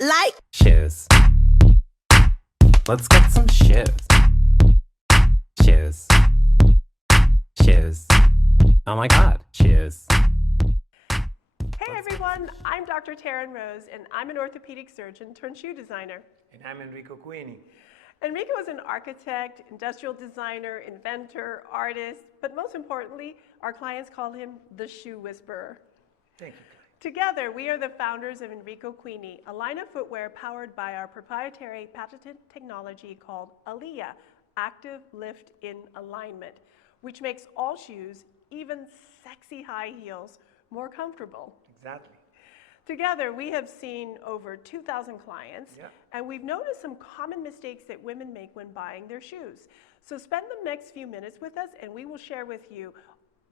like shoes. Let's get some shoes. Shoes. Shoes. Oh my god, shoes. Hey everyone, I'm Dr. Taryn Rose, and I'm an orthopedic surgeon turned shoe designer. And I'm Enrico Queenie. Enrico is an architect, industrial designer, inventor, artist, but most importantly, our clients call him the shoe whisperer. Thank you. Together, we are the founders of Enrico Queenie, a line of footwear powered by our proprietary patented technology called ALIA, Active Lift in Alignment, which makes all shoes, even sexy high heels, more comfortable. Exactly. Together, we have seen over 2,000 clients, and we've noticed some common mistakes that women make when buying their shoes. So spend the next few minutes with us, and we will share with you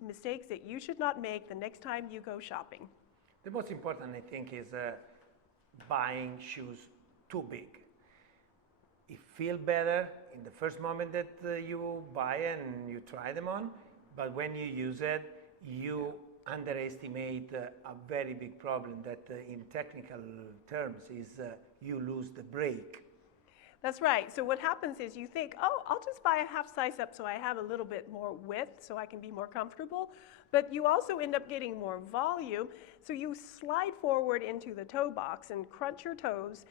mistakes that you should not make the next time you go shopping. The most important, I think, is buying shoes too big. It feels better in the first moment that you buy and you try them on, but when you use it, you underestimate a very big problem that in technical terms is you lose the brake. That's right. So what happens is you think, oh, I'll just buy a half size up so I have a little bit more width so I can be more comfortable. But you also end up getting more volume. So you slide forward into the toe box and crunch your toes,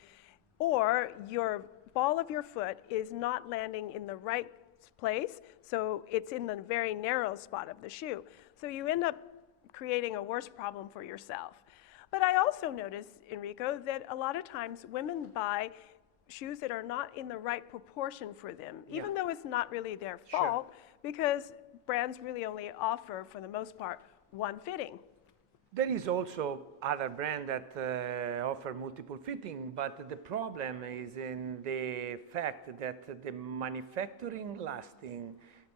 or your ball of your foot is not landing in the right place. So it's in the very narrow spot of the shoe. So you end up creating a worse problem for yourself. But I also notice, Enrico, that a lot of times women buy shoes that are not in the right proportion for them, even though it's not really their fault, because brands really only offer, for the most part, one fitting. There is also other brands that offer multiple fitting, but the problem is in the fact that the manufacturing lasting,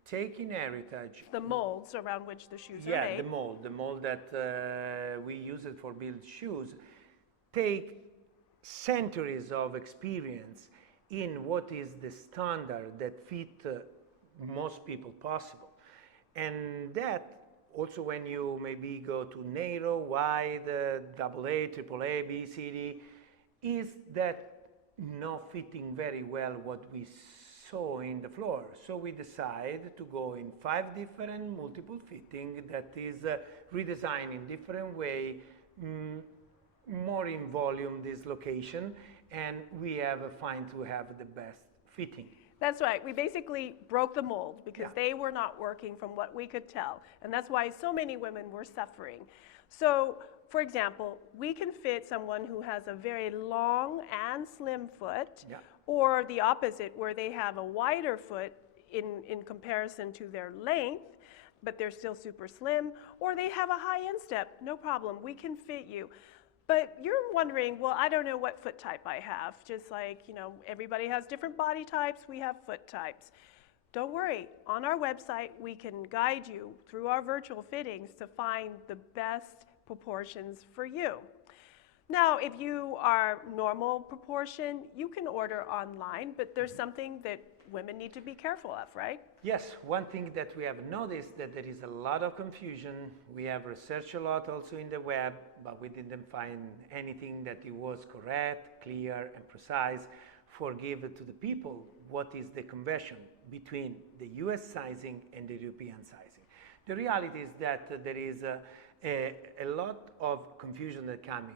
taking heritage. The molds around which the shoes are made. Yeah, the mold that we use it for build shoes, take centuries of experience in what is the standard that fit most people possible. And that also when you maybe go to narrow, wide, AA, AAA, B, C, D, is that not fitting very well what we saw in the floor. So we decide to go in 5 different multiple fitting that is redesigned in different way, more in volume this location, and we have find to have the best fitting. That's right. We basically broke the mold because they were not working from what we could tell. And that's why so many women were suffering. So, for example, we can fit someone who has a very long and slim foot, or the opposite, where they have a wider foot in comparison to their length, but they're still super slim, or they have a high instep. No problem. We can fit you. But you're wondering, well, I don't know what foot type I have. Just like, everybody has different body types, we have foot types. Don't worry, on our website, we can guide you through our virtual fittings to find the best proportions for you. Now, if you are normal proportion, you can order online, but there's something that women need to be careful of, right? Yes, one thing that we have noticed that there is a lot of confusion. We have researched a lot also in the web, but we didn't find anything that it was correct, clear, and precise for give to the people what is the conversion between the US sizing and the European sizing. The reality is that there is a lot of confusion that coming.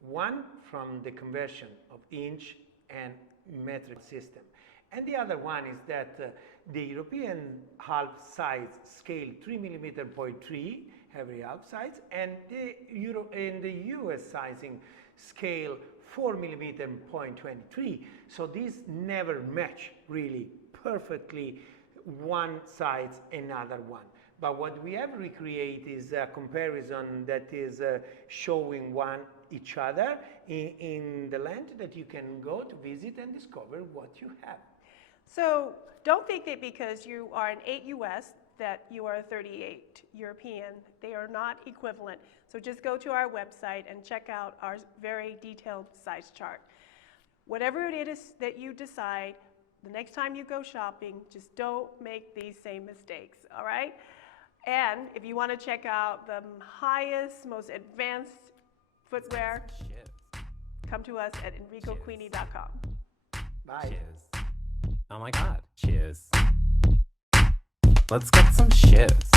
One from the conversion of inch and metric system. And the other one is that the European half size scale 3mm.3 every half size, and the US sizing scale 4mm.23. So these never match really perfectly one size another one. But what we have recreated is a comparison that is showing each other in the land that you can go to visit and discover what you have. So don't think that because you are an 8 US that you are a 38 European. They are not equivalent. So just go to our website and check out our very detailed size chart. Whatever it is that you decide, the next time you go shopping, just don't make these same mistakes, all right? And if you want to check out the highest, most advanced footwear, come to us at enricoqueenie.com. Bye. Cheers. Oh my God. Cheers. Let's get some shoes.